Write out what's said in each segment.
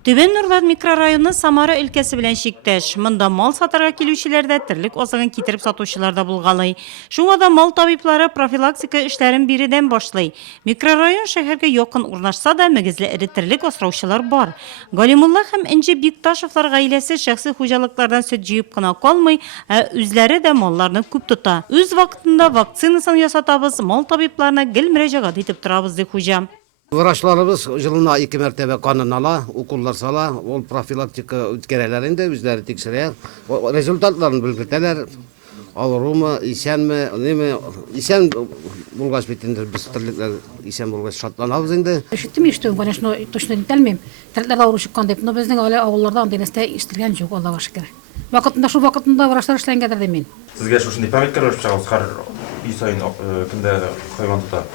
Төбен Нурлат микрорайоны Самара өлкәсе белән шиктәш. Монда мал сатарга килүчеләрдә терлек азыгын китереп сатучылар да булгалый. Шуңа да мал табиблары профилактика эшләрен биредән башлый. Микрорайон шәһәргә якын урнашса да, мөгезле эре терлек асраучылар бар. Галимулла һәм Энҗе Бикташевлар гаиләсе шәхси хуҗалыклардан сөт җыеп кына калмый, үзләре дә малларны күп тота. Үз вакытында вакцинасын ясатабыз, мал табибларына гел мөрәҗәгать итеп торабыз ди хуҗа. Врачларыбыз жылына 2 мәртәбә канын ала, укуллар сала, ол профилактика үткәрәләр инде, үзләре тикшерә. Результатларын белгертәләр. Авырумы, исәнме, неме, исән булгач бит инде без терлекләр исән булгач шатланабыз инде. Ишеттем, конечно, точно әйтәлмим. Терлекләр авыру чыккан дип, но безнең авылларда андый нәрсә ишетелгән юк, Аллага шөкер. Шул вакытында врачлар эшләнгәндер ди мин. Сезгә шушындый памяткалар чыгабыз, һәр үй сайын көндә хайван тота.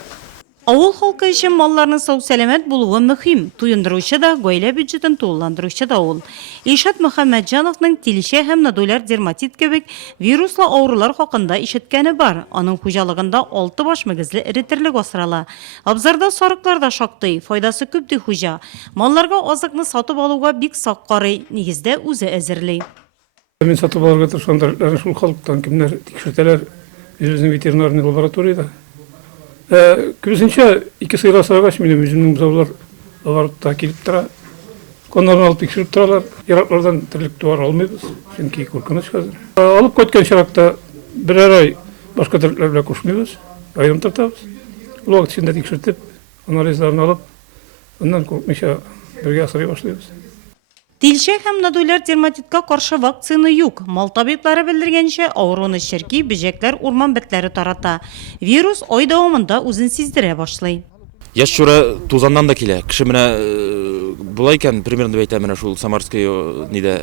Авыл халкы өчен малларның сау сәламәт булуы мөһим. Туендыручы да, гаилә бюджетын тулыландыручы да ул. Илшат Мөхәммәтҗановның тилешә һәм нодуляр дерматит кебек вируслы авырулар хакында ишеткәне бар. Аның хуҗалыгында 6 баш мөгезле эре терлек асрала. Абзарда сарыклар да шактый, файдасы күп ди хуҗа. Малларга азыкны сатып алуга бик сак карый, нигездә үзе әзерли. Мен сатып алырга тырышкандар шул халыктан кемнәр тикшертәләр безнең ветеринарный лабораторияда. Күрсенчә, 2 сыйра сагач минем үземнең бузаулар аларда килеп тора. Коннарны алып тикшереп торалар. Яраклардан терлек туар алмыйбыз, чөнки куркыныч хәзер. Алып кайткан чиракта берәр ай башка терлекләр белән кушмыйбыз, айрым тотабыз. Ул вакыт эчендә тикшертеп, анализларны алып, аннан куркмыйча бергә асрый башлыйбыз. Тилшә һәм нодуляр дерматитка каршы вакцина юк. Мал табиблары белдергәнчә, авыруны черки, бөҗәкләр, урман бетләре тарата. Вирус ай дәвамында үзен сиздерә башлый. Яш чура тузаннан да килә. Кеше менә булай икән, примерно дип әйтәм, менә шул Самарская нидә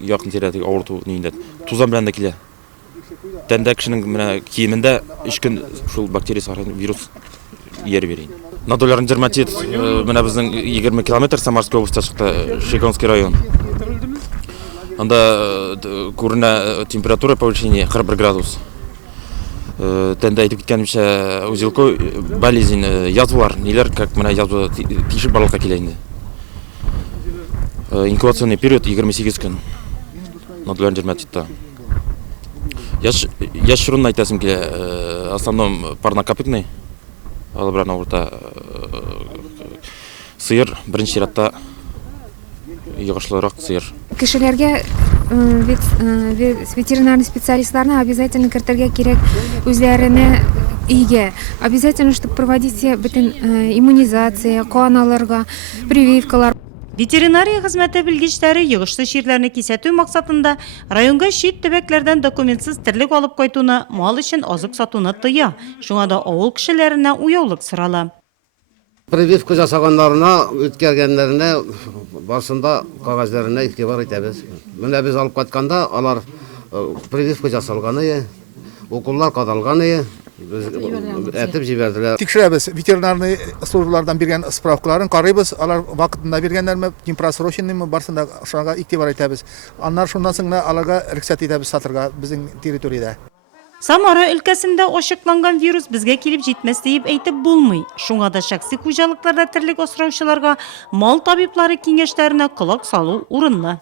якын тирәдәге авырту нидә тузан белән дә килә. Тәндә кешенең менә киемендә 3 көн шул бактерия сарган вирус йәр бирә. Нодуляр дерматит менә безнең 20 километр Самарская областьта чыкты, Шигонский район. Анда күренә температура повышение 41 градус. Тәндә әйтеп киткәнемчә, узелко болезнь, язвалар, ниләр, как менә язва тишек барлыкка килә инде. Инкубационный период 28 көн. Нодуляр дерматитта. Яш шурын әйтәсем килә, основном парнокопытный. Ал белән авырта сыер, беренче чиратта йогышлырак сыер. Кешеләргә ветеринарный специалистларны обязательно кертергә кирәк үзләренә өйгә. Обязательно, чтобы проводить бөтен иммунизация, кан алырга, прививкалар. Ветеринария хезмәте белгечләре йогышлы чирләрне кисәтү максатында районга чит төбәкләрдән документсыз терлек алып кайтуны, мал өчен азык сатуны тыя. Шуңа да авыл кешеләренә уяулык сорала. Прививка жасаганнарына, үткәргәннәренә барсында кагазларына игътибар итәбез. Менә без алып кайтканда алар прививка жасалганы, укуллар кадалганы, әтеп җибәрделәр. Тикшерәбез, ветеринарный службалардан биргән справкаларын карыйбыз, алар вакытында биргәннәрме, просроченныймы барсында шуңа игътибар итәбез. Аннан шуннан соң аларга рөхсәт итәбез сатырга безнең территориядә. Самара өлкәсендә ачыкланган вирус безгә килеп җитмәс дип әйтеп булмый. Шуңа да шәхси хуҗалыкларда терлек асраучыларга мал табиблары киңәшләренә колак салу урынлы.